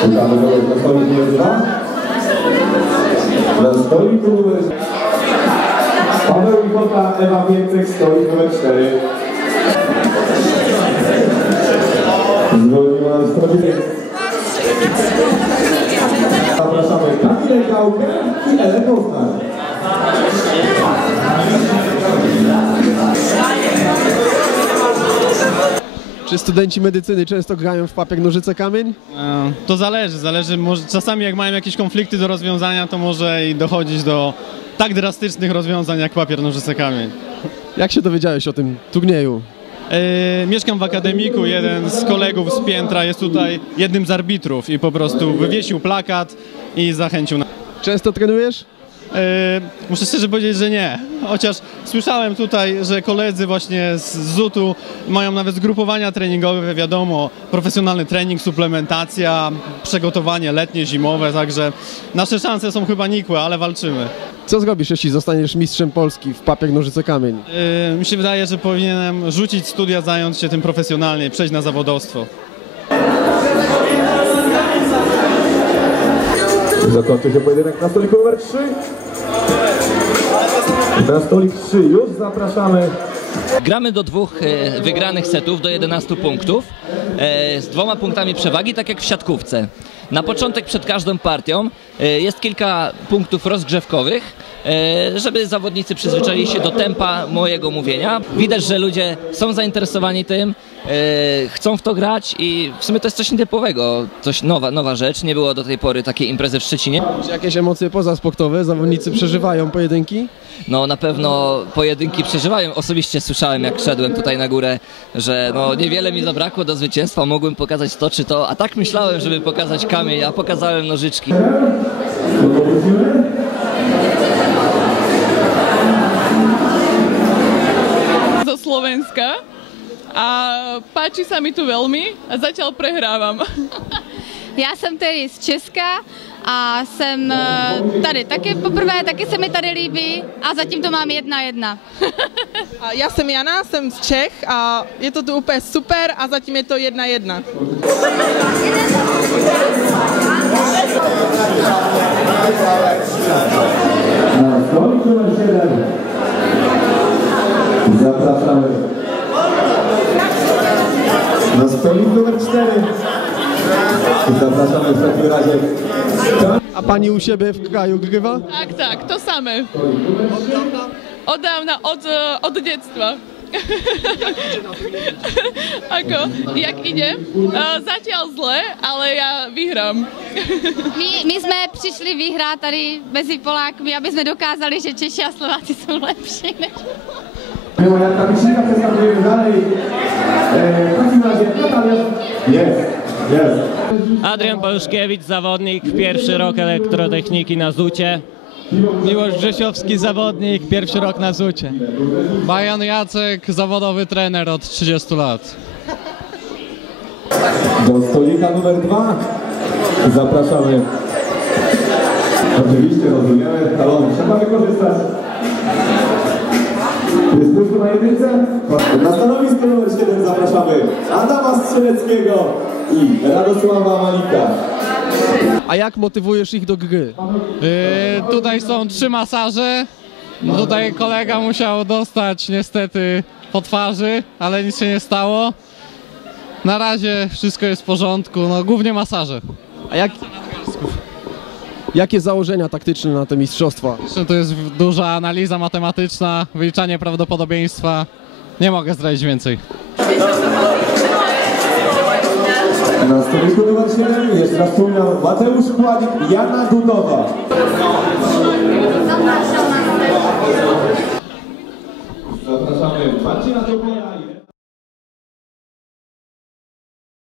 Szukamy kogoś na stolik numer dwa. Na stoliku numer... Paweł Michota, Ewa Więcek, stolik numer cztery. Zwolniła na stolik. Zapraszamy Kamilę Gałkę i Elę Poznań. Czy studenci medycyny często grają w papier, nożyce, kamień? E, To zależy, zależy. Może, czasami jak mają jakieś konflikty do rozwiązania, to może i dochodzić do tak drastycznych rozwiązań jak papier, nożyce, kamień. Jak się dowiedziałeś o tym turnieju? E, mieszkam w akademiku, jeden z kolegów z piętra jest tutaj jednym z arbitrów i po prostu wywiesił plakat i zachęcił na... Często trenujesz? E, muszę szczerze powiedzieć, że nie. Chociaż słyszałem tutaj, że koledzy właśnie z ZUT-u mają nawet zgrupowania treningowe, wiadomo, profesjonalny trening, suplementacja, przygotowanie letnie, zimowe, także nasze szanse są chyba nikłe, ale walczymy. Co zrobisz, jeśli zostaniesz mistrzem Polski w papier, nożyce, kamień? E, mi się wydaje, że powinienem rzucić studia, zająć się tym profesjonalnie, przejść na zawodowstwo. Zakończy się pojedynek na stoliku numer 3. Na stolik 3 już zapraszamy. Gramy do dwóch e, wygranych setów, do 11 punktów, e, z dwoma punktami przewagi, tak jak w siatkówce. Na początek przed każdą partią e, jest kilka punktów rozgrzewkowych, żeby zawodnicy przyzwyczaili się do tempa mojego mówienia. Widać, że ludzie są zainteresowani tym, chcą w to grać i w sumie to jest coś nietypowego, coś nowa, nowa rzecz. Nie było do tej pory takiej imprezy w Szczecinie. Czy jakieś emocje pozasportowe? Zawodnicy przeżywają pojedynki? No na pewno pojedynki przeżywają. Osobiście słyszałem jak szedłem tutaj na górę, że no niewiele mi zabrakło do zwycięstwa, mogłem pokazać to czy to, a tak myślałem, żeby pokazać kamień, a pokazałem nożyczki. zo Slovenska a páči sa mi tu veľmi a zatiaľ prehrávam. Já jsem tedy z Česka a jsem eh, tady taky poprvé, taky se mi tady líbí a zatím to mám jedna jedna. A Já jsem Jana, jsem z Čech a je to tu úplně super a zatím je to jedna jedna. Na stolik numer 7. Zapraszamy. Na 4. Zapraszamy w takim razie. A pani u siebie w kraju grywa? Tak, tak, to samé. Od dávna, od, eh, od detstva. Ako, jak ide? Uh, zatiaľ zle, ale já vyhrám. My, my jsme přišli vyhrát tady mezi Polákmi, aby jsme dokázali, že Češi a Slováci jsou lepší než... Była Jarka Miszynka, przeskakujemy dalej. E, w takim razie Natalia. Jest, jest. Adrian Paluszkiewicz, zawodnik, pierwszy rok elektrotechniki na ZUCie. Miłosz Grzesiowski, zawodnik, pierwszy rok na ZUCie. Bajan Jacek, zawodowy trener od 30 lat. Do stolika numer 2. Zapraszamy. Oczywiście rozumiemy, talon trzeba wykorzystać. Jest pusto na jedynce. Na stanowisko numer 7 zapraszamy Adama Strzeleckiego i Radosława Malika. A jak motywujesz ich do gry? Yy, tutaj są trzy masaże. No tutaj kolega musiał dostać niestety po twarzy, ale nic się nie stało. Na razie wszystko jest w porządku, no głównie masaże. A jak... Jakie założenia taktyczne na te mistrzostwa? To jest duża analiza matematyczna, wyliczanie prawdopodobieństwa. Nie mogę zdradzić więcej. Na stoliku numer 7 jeszcze raz Mateusz Kładzik, Jana Dudowa.